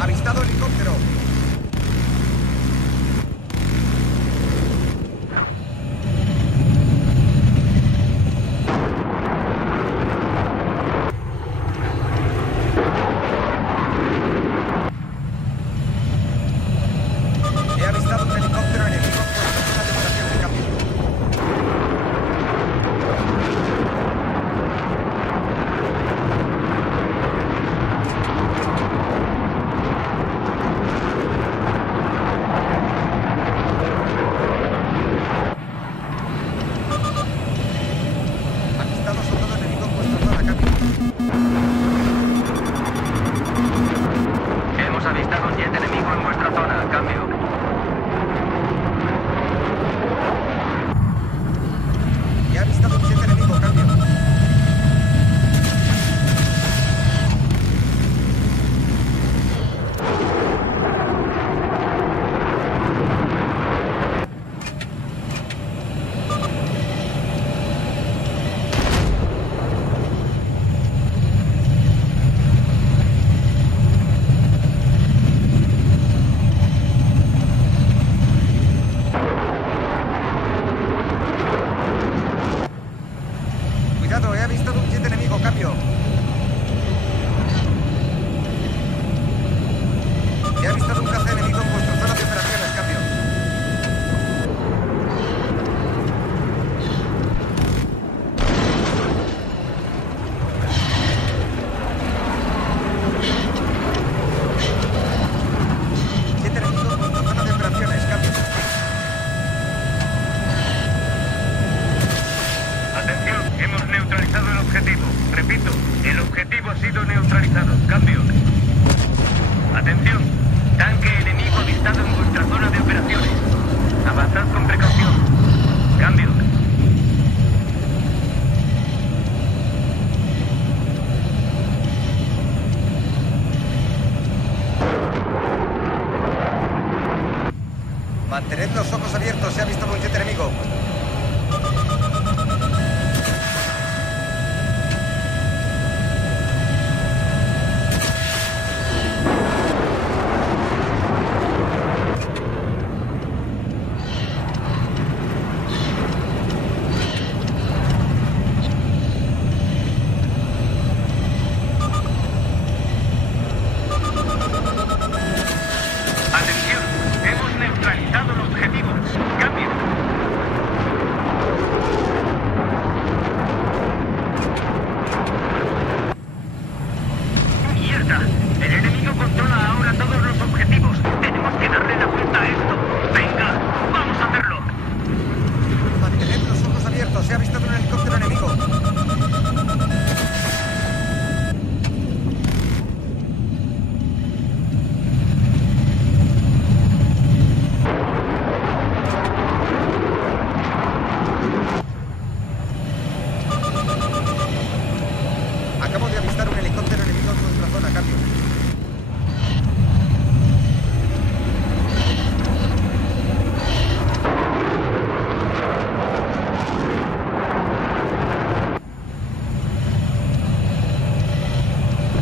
Avistado helicóptero. He avistado un helicóptero enemigo por la zona de operaciones. Cambio. Avistado soldado enemigo en vuestra zona. Cambio. Hemos avistado un jet enemigo en vuestra zona. Cambio. He avistado un jet enemigo. Cambio. Cuidado, he avistado un jet enemigo. Cambio. He avistado un caza enemigo en vuestra zona de operaciones. Cambio. Jet enemigo en vuestra zona de operaciones. Cambio. Atención, hemos neutralizado el objetivo. Repito, el objetivo ha sido neutralizado. Cambio. Atención, tanque enemigo avistado en vuestra zona de operaciones. Avanzad con precaución. Cambio. Mantened los ojos abiertos. Se ha avistado un jet enemigo. Atención, hemos neutralizado el objetivo. Cambio. ¡Mierda! El enemigo controla ahora todos los objetivos. Tenemos que darle la vuelta a esto. Venga, vamos a hacerlo. Mantened los ojos abiertos. Se ha avistado un helicóptero enemigo. Acabo de avistar un helicóptero enemigo en nuestra zona. Cambio.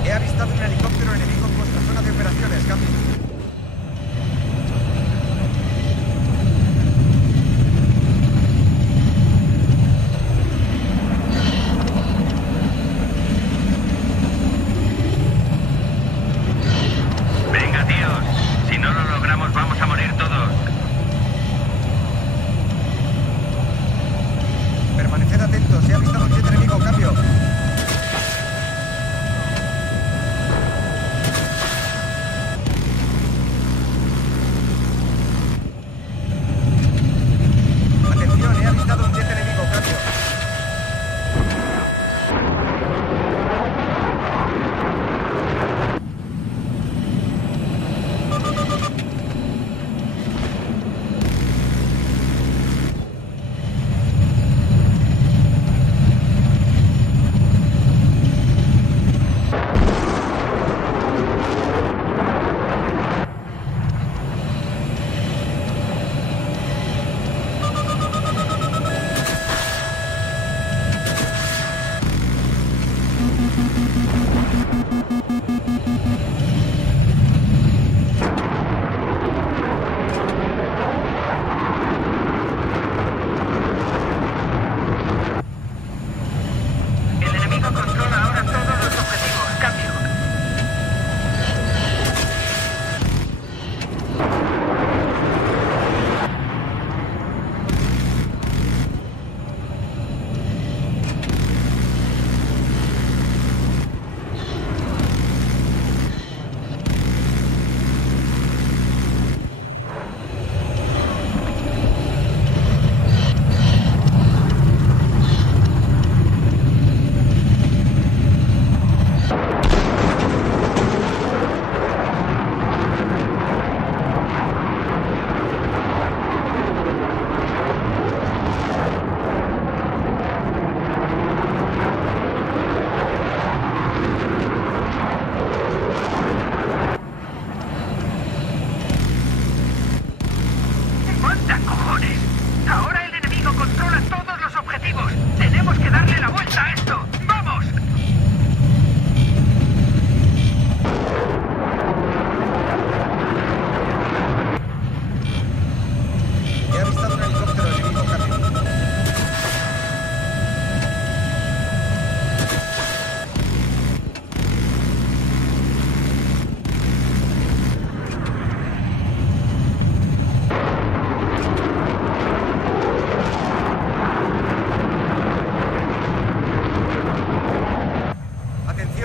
He avistado un helicóptero enemigo en vuestra zona de operaciones. Cambio. Venga, tíos. Si no lo logramos, vamos a morir todos. Permaneced atentos. Se ha avistado un jet enemigo. Cambio.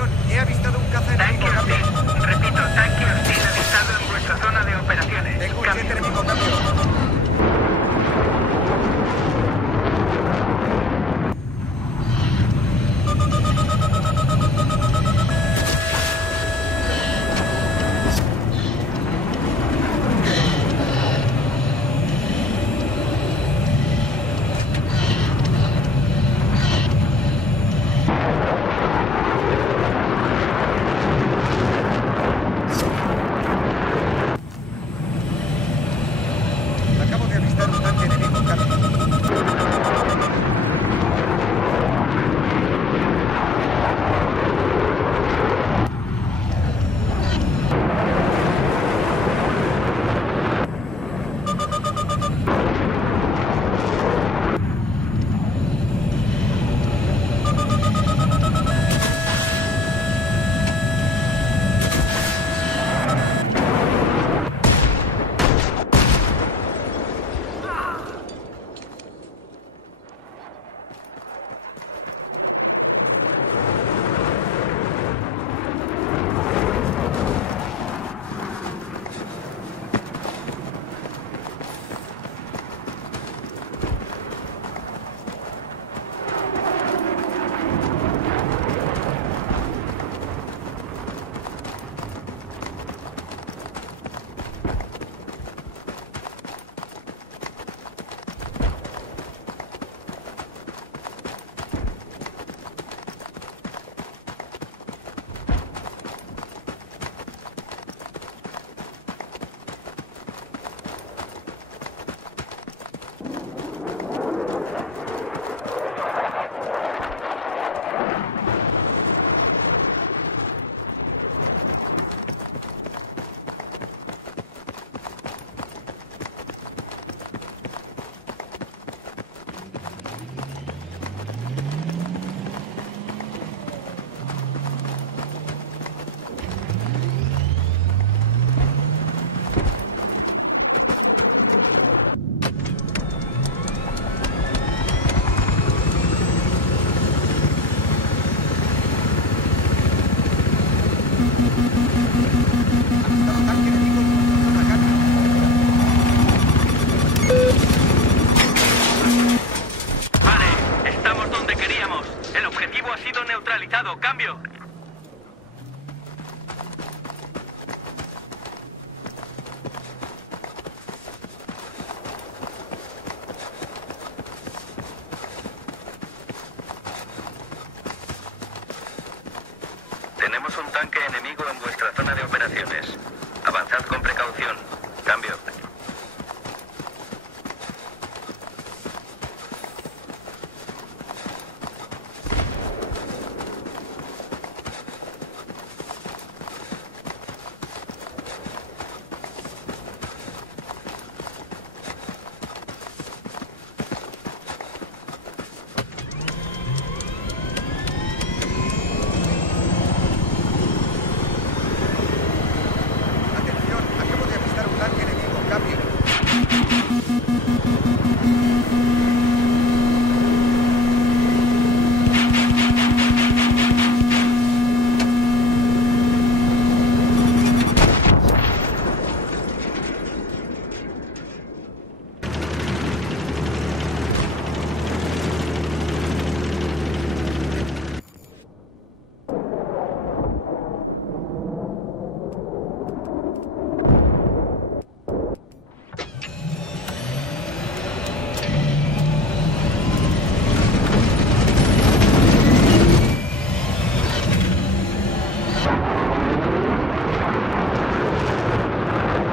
Atención, he avistado un caza enemigo. Tanque Cambio. hostil. Repito, tanque hostil avistado en vuestra zona de operaciones. Tengo un Cambio. jet enemigo. Cambio. Acabo de avistar un tanque enemigo. Cambio. Avistado tanque enemigo en nuestra zona. Cambio. Vale, estamos donde queríamos. El objetivo ha sido neutralizado. Cambio. Tenemos un tanque enemigo en vuestra zona de operaciones. Avanzad con precaución. Cambio. Atención, acabo de avistar un tanque enemigo. Cambio.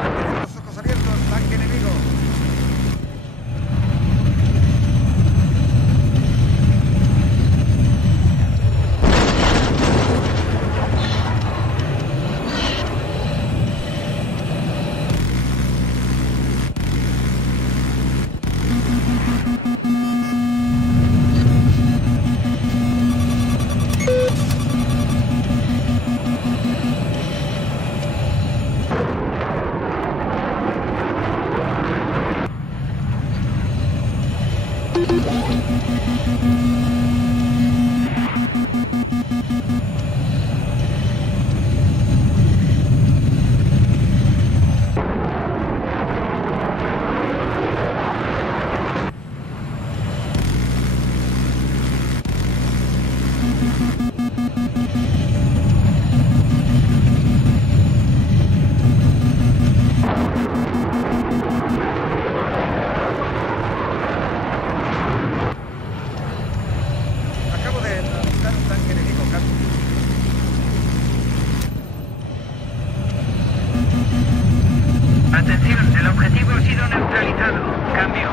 Mantened los ojos abiertos. Tanque enemigo. neutralizado. Cambio.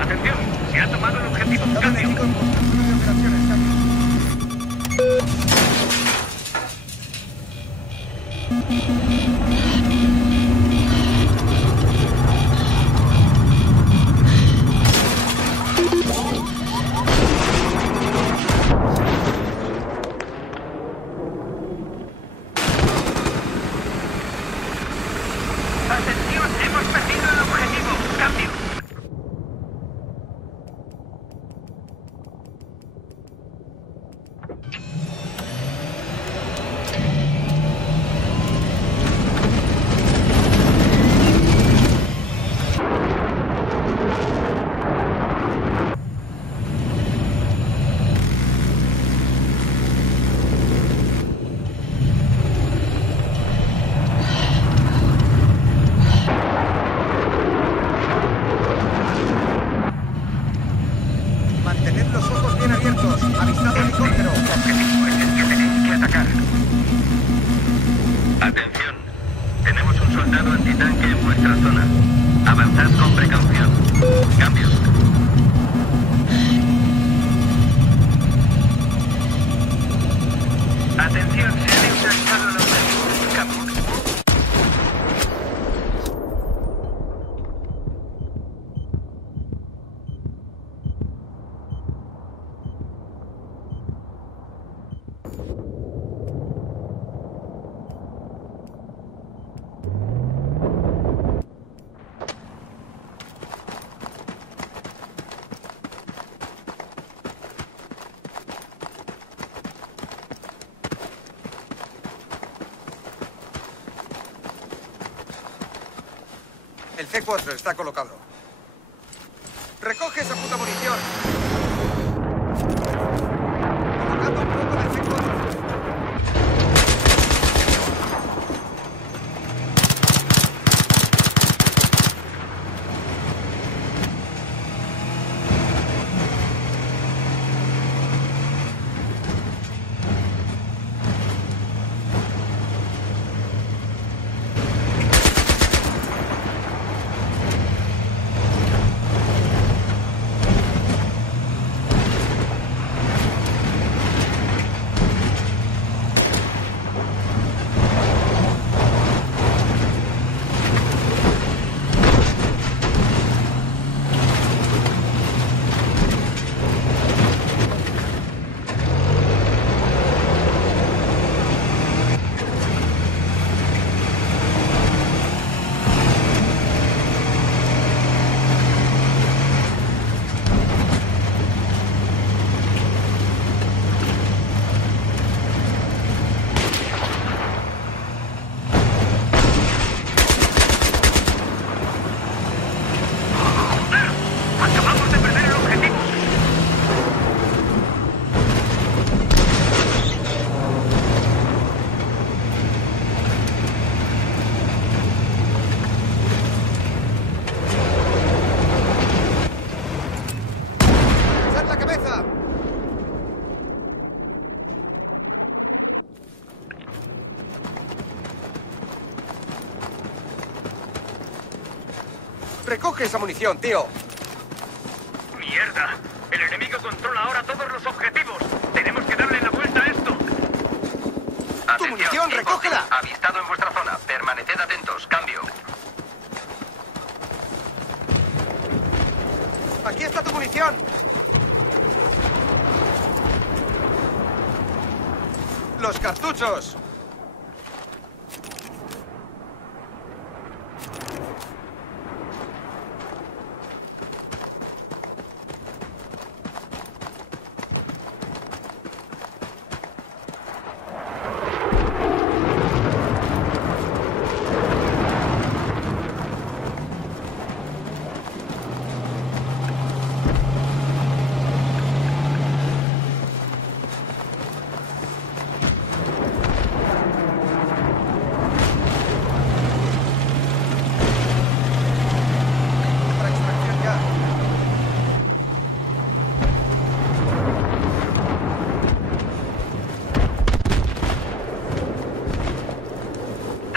Atención, se ha tomado el objetivo. Estado Cambio. enemigo en vuestra zona de operaciones. Cambio. Atención, hemos perdido el objetivo. Cambio. Mantened los ojos bien abiertos. Avistado helicóptero. Objetivo es el que tenéis que atacar. Atención. Tenemos un soldado antitanque en vuestra zona. Avanzad con precaución. Cambio. Atención, se ha neutralizado el objetivo. Cambio. El C4 está colocado. Recoge esa puta munición. Colocando un poco del C4. Acabamos de perder el objetivo. ¡Echad la cabeza! Recoge esa munición, tío. ¡Mierda! El enemigo controla ahora todos los objetivos. Tenemos que darle la vuelta a esto. ¡Tu munición, recógela! Avistado en vuestra zona. Permaneced atentos. Cambio. ¡Aquí está tu munición! ¡Los cartuchos!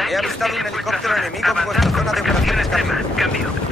He avistado un helicóptero enemigo en vuestra zona de operaciones, cambio. Cambio.